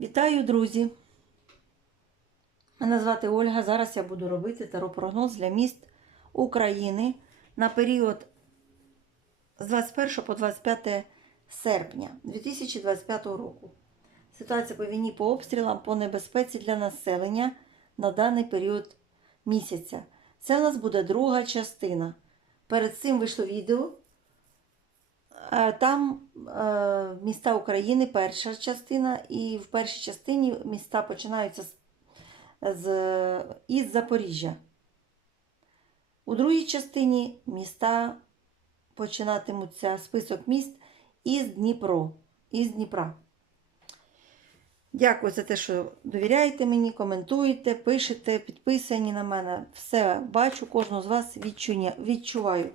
Вітаю, друзі! Мене звати Ольга. Зараз я буду робити таропрогноз для міст України на період з 21 по 25 серпня 2025 року. Ситуація по війні, по обстрілам, по небезпеці для населення на даний період місяця. Це у нас буде друга частина. Перед цим вийшло відео. Е, Там е, міста України перша частина, і в першій частині міста починаються з, із Запоріжжя. У другій частині міста починатимуться список міст із Дніпро, із Дніпра. Дякую за те, що довіряєте мені, коментуєте, пишете, підписані на мене. Все бачу, кожного з вас відчуваю.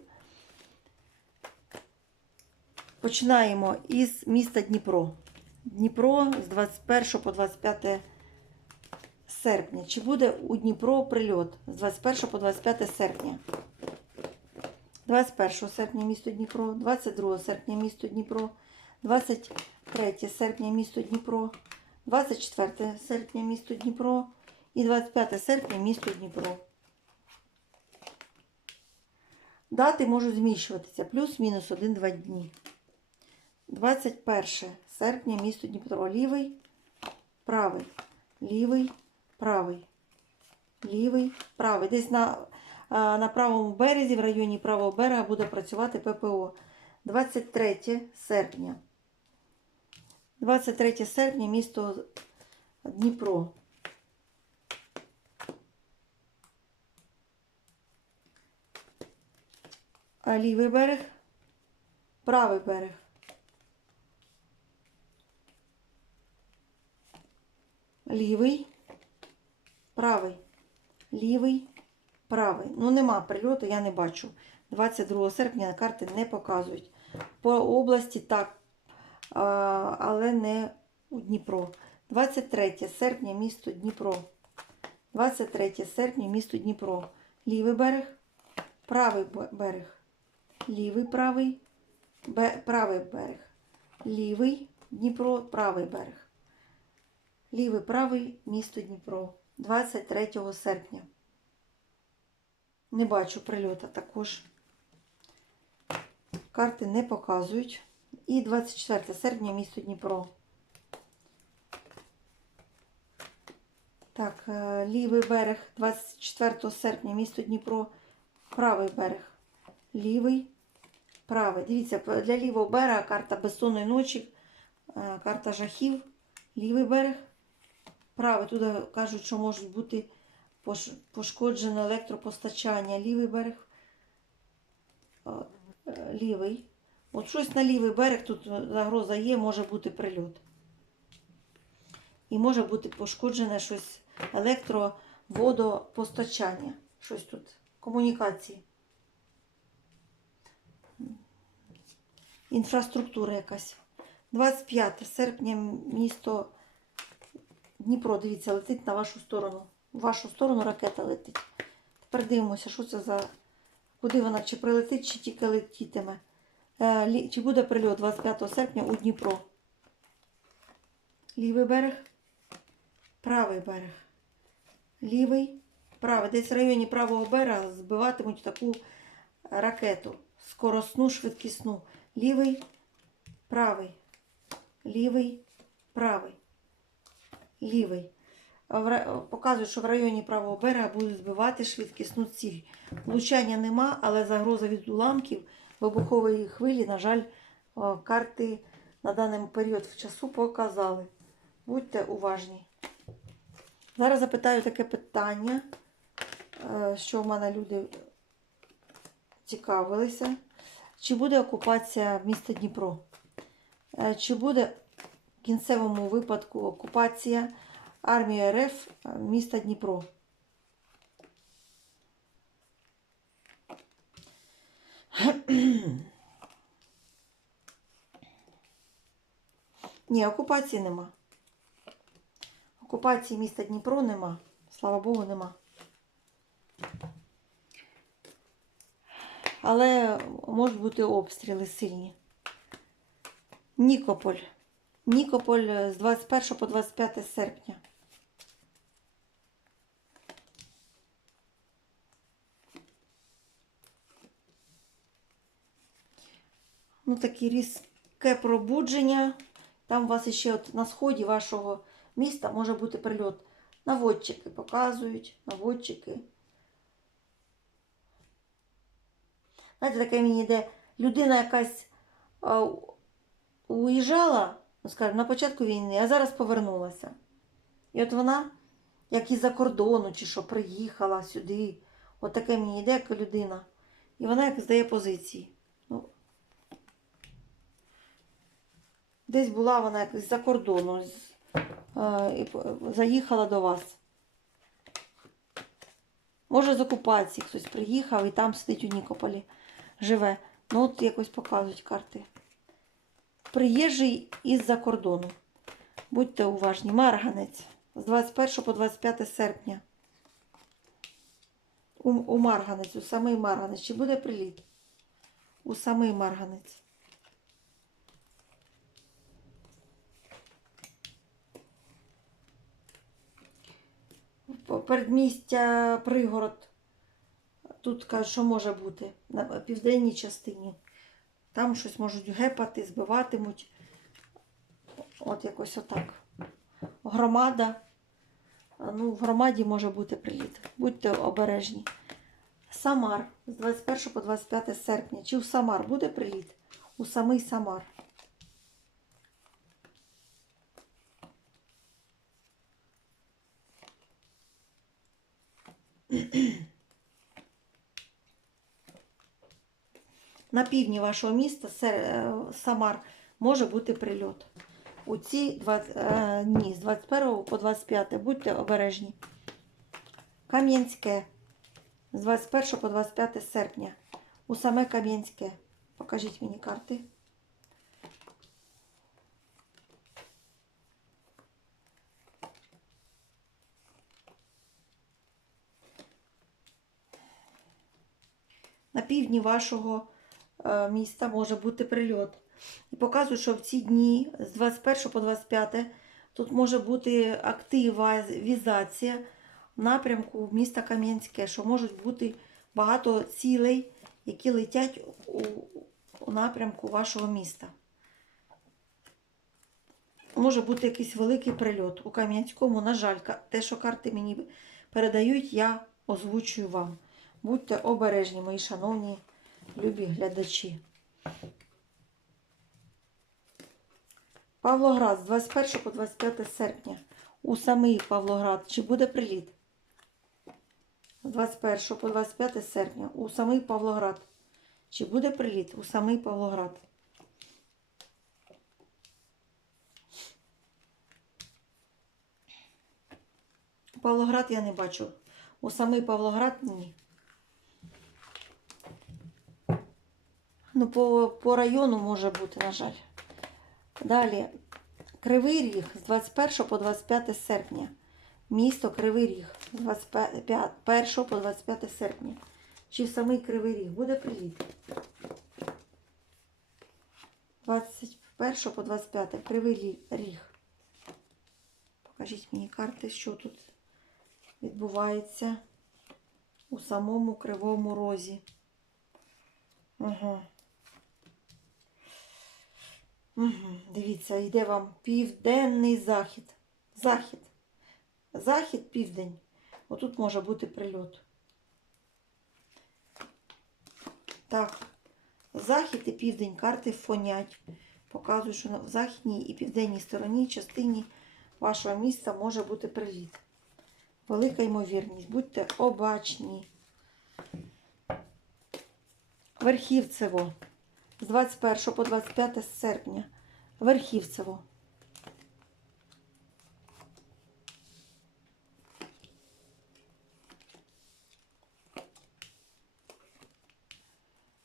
Починаємо із міста Дніпро. Дніпро з 21 по 25 серпня. Чи буде у Дніпро прильот з 21 по 25 серпня? 21 серпня місто Дніпро, 22 серпня місто Дніпро, 23 серпня місто Дніпро, 24 серпня місто Дніпро і 25 серпня місто Дніпро. Дати можуть зміщуватися плюс-мінус 1-2 дні. 21 серпня місто Дніпро. Лівий, правий, лівий, правий, лівий, правий. Десь на, на правому березі, в районі правого берега буде працювати ППО. 23 серпня. 23 серпня місто Дніпро. Лівий берег, правий берег. Лівий, правий, лівий, правий. Ну, нема прильоту, я не бачу. 22 серпня карти не показують. По області так, але не у Дніпро. 23 серпня місто Дніпро. 23 серпня місто Дніпро. Лівий берег, правий берег. Лівий правий, правий берег. Лівий Дніпро, правий берег. Лівий правий місто Дніпро 23 серпня. Не бачу прильота також. Карти не показують. І 24 серпня місто Дніпро. Так, е, лівий берег 24 серпня місто Дніпро. Правий берег. Лівий, правий. Дивіться, для лівого берега карта безсонної ночі, е, карта жахів. Лівий берег. Правий. Тут кажуть, що можуть бути пошкоджене електропостачання. Лівий берег. Е, Лівий. От щось на лівий берег тут е, загроза є, може бути прильот. І може бути пошкоджене щось електроводопостачання. Щось тут. Комунікації. Інфраструктура якась. 25 серпня місто Дніпро, дивіться, летить на вашу сторону. В вашу сторону ракета летить. Тепер дивимося, що це за. Куди вона? Чи прилетить, чи тільки летітиме. Е, Чи буде прильот 25 серпня у Дніпро? Лівий берег, правий берег. Лівий, правий. Десь в районі правого берега збиватимуть таку ракету. Скоросну, швидкісну. Лівий, правий. Лівий, правий. Лівий. Показують, що в районі правого берега будуть збивати швидкісну ціль. Влучання нема, але загроза від уламків вибухової хвилі, на жаль, карти на даний період в часу показали. Будьте уважні. Зараз запитаю таке питання, е, що в мене люди цікавилися. Чи буде окупація міста Дніпро? Е, Чи буде в кінцевому випадку окупація армії РФ е, міста Дніпро? Ні, окупації нема. Окупації міста Дніпро нема. Слава Богу, нема. Але можуть бути обстріли сильні. Нікополь. Нікополь е, з 21 по 25 серпня. Ну, таке різке пробудження. Там у вас ще от на сході вашого міста може бути прильот. Наводчики показують, наводчики. Знаєте, таке мені йде людина якась уїжджала, ну, скажімо, на початку війни, а зараз повернулася. І от вона, як із-за кордону, чи що, приїхала сюди. От таке мені йде, як людина. І вона як здає позиції. Ну, десь була вона якось за кордону, з, е, заїхала до вас. Може, з окупації хтось приїхав і там сидить у Нікополі, живе. Ну, от якось показують карти. Приїжджий із-за кордону. Будьте уважні. Марганець з 21 по 25 серпня. У, у Марганець, у самий Марганець. Чи буде приліт? У самий Марганець. Передмістя Пригород. Тут кажуть, що може бути на південній частині. Там щось можуть гепати, збиватимуть. От якось отак. Громада. Ну, в громаді може бути приліт. Будьте обережні. Самар з 21 по 25 серпня. Чи у Самар буде приліт? У самий Самар. На півдні вашого міста е, Самар може бути прильот. У ці 20, е, дні з 21 по 25 будьте обережні. Кам'янське з 21 по 25 серпня. У саме Кам'янське. Покажіть мені карти. На півдні вашого е, міста може бути прильот. І показую, що в ці дні з 21 по 25 тут може бути активізація напрямку міста Кам'янське, що можуть бути багато цілей, які летять у, у напрямку вашого міста. Може бути якийсь великий прильот у Кам'янському. На жаль, те, що карти мені передають, я озвучую вам. Будьте обережні, мої шановні любі глядачі. Павлоград з 21 по 25 серпня. У самий Павлоград. Чи буде приліт? З 21 по 25 серпня. У самий Павлоград. Чи буде приліт? У самий Павлоград. Павлоград я не бачу. У самий Павлоград ні. Ну, по, по району може бути, на жаль. Далі. Кривий Ріг з 21 по 25 серпня. Місто Кривий Ріг з 21 по 25 серпня. Чи самий Кривий Ріг буде приліт? 21 по 25 Кривий Ріг. Покажіть мені карти, що тут відбувається у самому Кривому Розі. Ага. Дивіться, йде вам південний захід. Захід. Захід, південь. Отут може бути прильот. Так. Захід і південь карти фонять. Показують, що в західній і південній стороні частині вашого міста може бути приліт. Велика ймовірність. Будьте обачні. Верхівцево з 21 по 25 серпня. Верхівцево.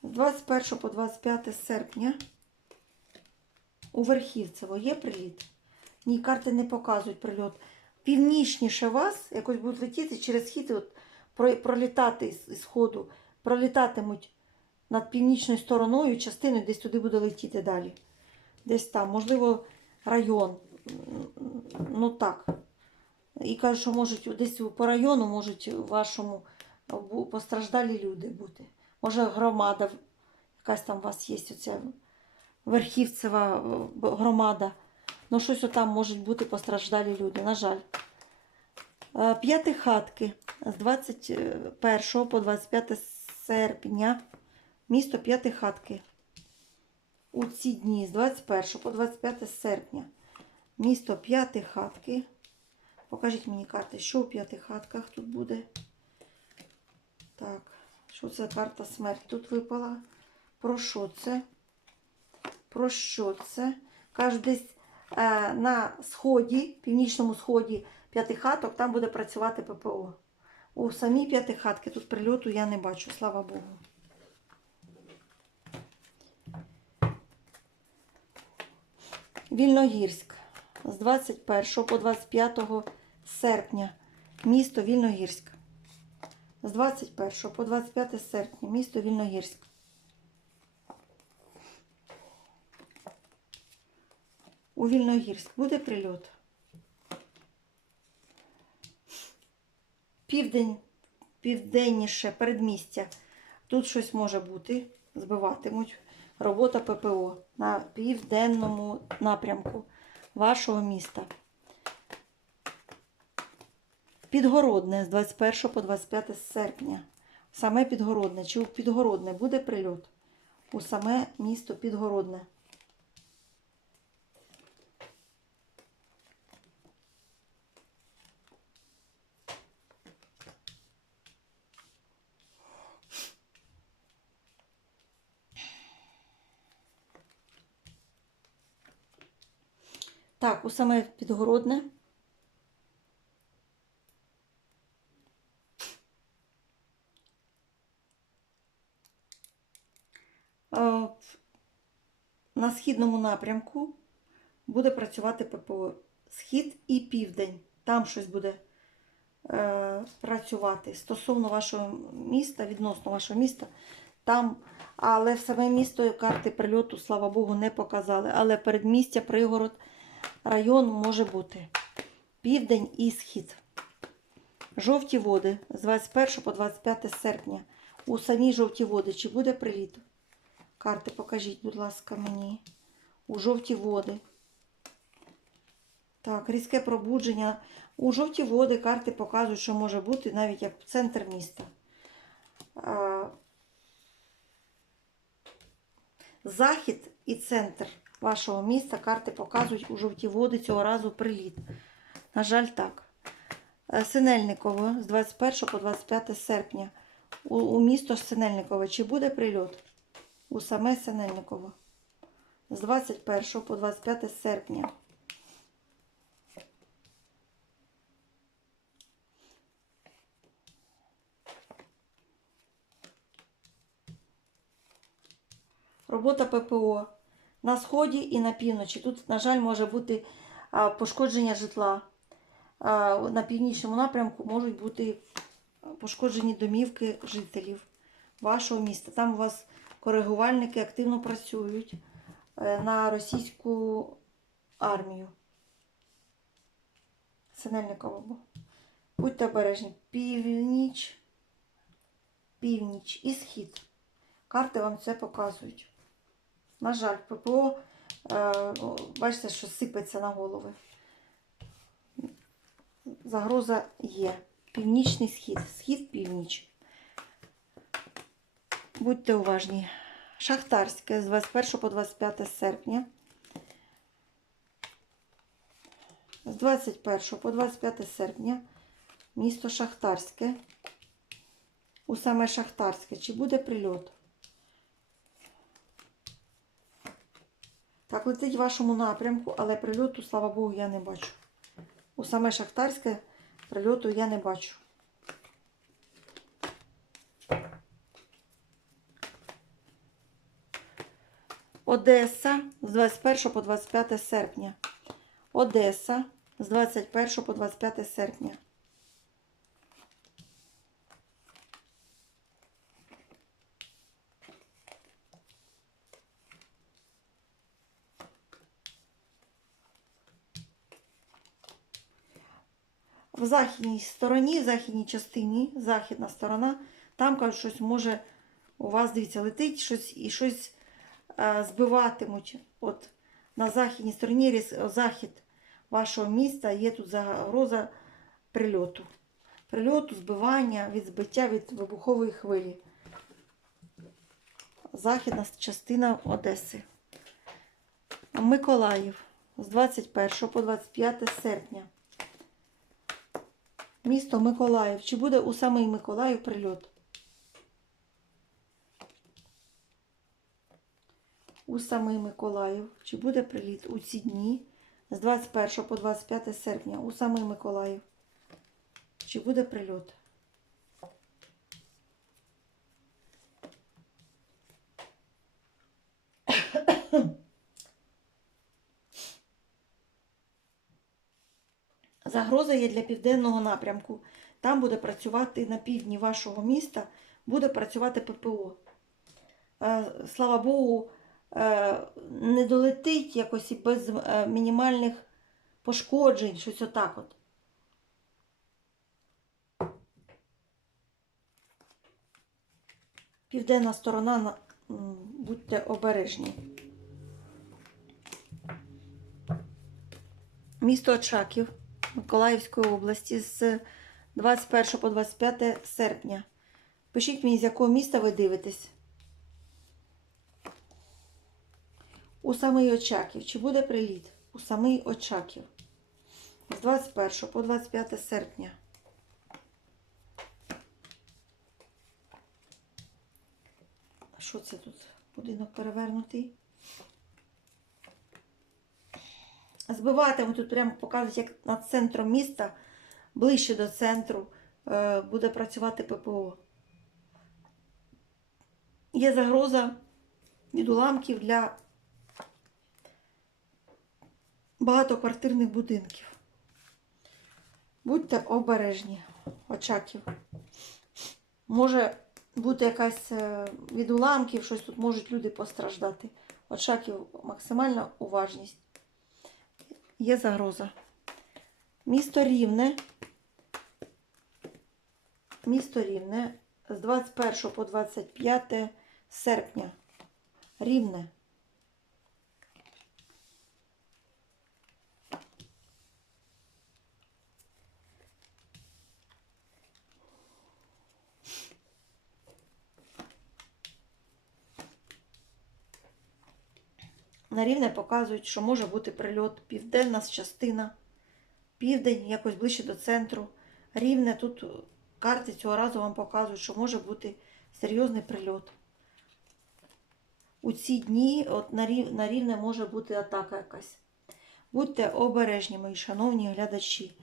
З 21 по 25 серпня у Верхівцево є приліт? Ні, карти не показують прильот. Північніше вас якось будуть летіти через схід, от, пролітати з із сходу, пролітатимуть над північною стороною, частиною десь туди буде летіти далі. Десь там. Можливо, район. Ну так. І кажуть, що можуть десь по району можуть вашому постраждалі люди бути. Може, громада, якась там у вас є оця верхівцева е, громада. Ну, щось отам можуть бути постраждалі люди, на жаль. Е, П'яти хатки з 21 по 25 серпня. Місто П'яти хатки. У ці дні з 21 по 25 серпня. Місто П'яти хатки. Покажіть мені карти, що у п'яти хатках тут буде. Так, що це карта смерті тут випала? Про що це? Про що це? Кажуть, десь е, на сході, північному сході п'яти хаток, там буде працювати ППО. У самій п'яти хатки тут прильоту я не бачу, слава Богу. Вільногірськ з 21 по 25 серпня. Місто Вільногірськ. З 21 по 25 серпня. Місто Вільногірськ. У Вільногірськ буде прильот. Південь, південніше передмістя. Тут щось може бути. Збиватимуть. Робота ППО на південному напрямку вашого міста. Підгородне з 21 по 25 серпня. Саме Підгородне. Чи у Підгородне буде прильот? У саме місто Підгородне. Так, у саме Підгородне. Е, На східному напрямку буде працювати ППО. Схід і південь. Там щось буде е, працювати стосовно вашого міста, відносно вашого міста. Там, але в саме місто карти прильоту, слава Богу, не показали. Але передмістя, пригород, район може бути. Південь і схід. Жовті води з 21 по 25 серпня. У самій жовті води. Чи буде приліт? Карти покажіть, будь ласка, мені. У жовті води. Так, різке пробудження. У жовті води карти показують, що може бути навіть як центр міста. Захід і центр вашого міста карти показують у жовті води цього разу приліт. На жаль, так. Е, Синельниково з 21 по 25 серпня. У, у місто Синельниково. Чи буде прильот? У саме Синельниково. З 21 по 25 серпня. Робота ППО на сході і на півночі. Тут, на жаль, може бути пошкодження житла. На північному напрямку можуть бути пошкоджені домівки жителів вашого міста. Там у вас коригувальники активно працюють е, на російську армію. Синельниково. було. Будьте обережні. Північ, північ і схід. Карти вам це показують. На жаль, ППО, е, бачите, що сипеться на голови. Загроза є. Північний схід. Схід північ. Будьте уважні. Шахтарське з 21 по 25 серпня. З 21 по 25 серпня місто Шахтарське. У саме Шахтарське. Чи буде прильот? Так, летить в вашому напрямку, але прильоту, слава Богу, я не бачу. У саме Шахтарське прильоту я не бачу. Одеса з 21 по 25 серпня. Одеса з 21 по 25 серпня. В західній стороні, західній частині, західна сторона, там кажуть, щось може у вас, дивіться, летить щось і щось е, збиватимуть. От на західній стороні, різ- захід вашого міста, є тут загроза прильоту. Прильоту, збивання, від збиття від вибухової хвилі. Західна частина Одеси. Миколаїв з 21 по 25 серпня. Місто Миколаїв. Чи буде у самий Миколаїв прильот? У самий Миколаїв. Чи буде приліт у ці дні з 21 по 25 серпня у самий Миколаїв? Чи буде прильот? Загроза є для південного напрямку. Там буде працювати на півдні вашого міста, буде працювати ППО. Е, Слава Богу, е, не долетить якось без е, мінімальних пошкоджень, щось отак от. Південна сторона, будьте обережні. Місто Очаків Миколаївської області з 21 по 25 серпня. Пишіть мені, з якого міста ви дивитесь. У самий Очаків. Чи буде приліт? У самий Очаків. З 21 по 25 серпня. Що це тут? Будинок перевернутий. Збиватимуть тут прямо показують, як над центром міста, ближче до центру, е, буде працювати ППО. Є загроза від уламків для багатоквартирних будинків. Будьте обережні, очаків. Може бути якась е, від уламків, щось тут можуть люди постраждати. Очаків максимальна уважність. Є загроза. Місто Рівне. Місто Рівне з 21 по 25 серпня. Рівне. На рівне показують, що може бути прильот, південна частина, південь, якось ближче до центру. Рівне тут карти цього разу вам показують, що може бути серйозний прильот. У ці дні от на, рів, на рівне може бути атака якась. Будьте обережні, мої шановні глядачі.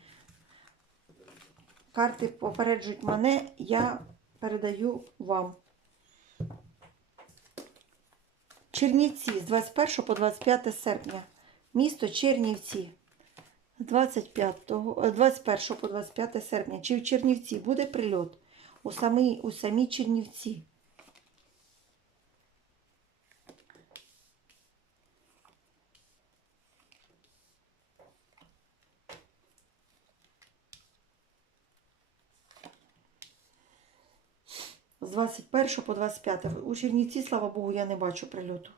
Карти попереджують мене, я передаю вам. Чернівці з 21 по 25 серпня. Місто Чернівці. З 25, е, 21 по 25 серпня. Чи в Чернівці буде прильот? У самій, у самій Чернівці. З 21 по 25. У Чернівці, слава Богу, я не бачу прильоту.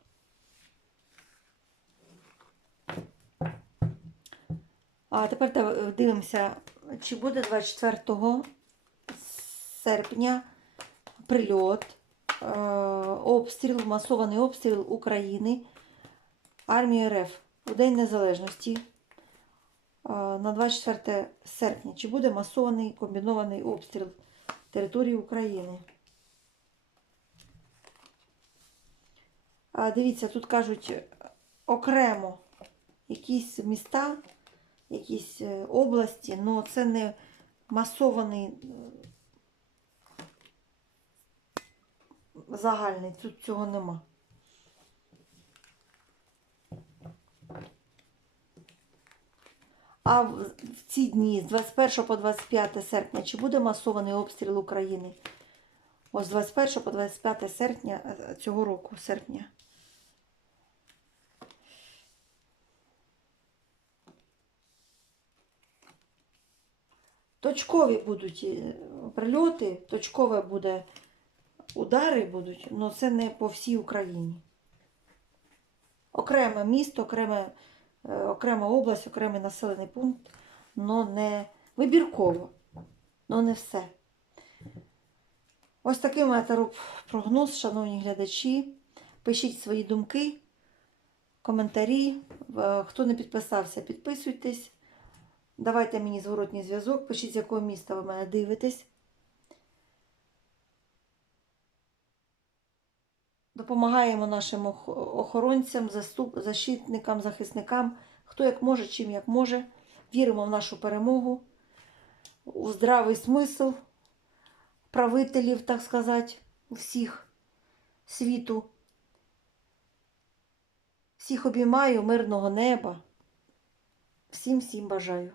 А тепер дивимося, чи буде 24 серпня прильот, е, обстріл, масований обстріл України армії РФ у День Незалежності е, на 24 серпня. Чи буде масований комбінований обстріл території України? Дивіться, тут кажуть е, окремо якісь міста, якісь е, області, але це не масований е, загальний, тут цього нема. А в ці дні з 21 по 25 серпня чи буде масований обстріл України? Ось з 21 по 25 серпня цього року, серпня. Точкові будуть е, прильоти, точкові буде удари будуть, але це не по всій Україні. Окреме місто, окреме, е, окрема область, окремий населений пункт, але не вибірково, але не все. Ось такий тару- прогноз, шановні глядачі. Пишіть свої думки, коментарі. Е, Хто не підписався, підписуйтесь. Давайте мені зворотній зв'язок. Пишіть, з якого міста ви мене дивитесь. Допомагаємо нашим охоронцям, защитникам, захисникам, хто як може, чим як може. Віримо в нашу перемогу, у здравий смисл правителів, так сказати, всіх світу. Всіх обіймаю, мирного неба. Всім всім бажаю.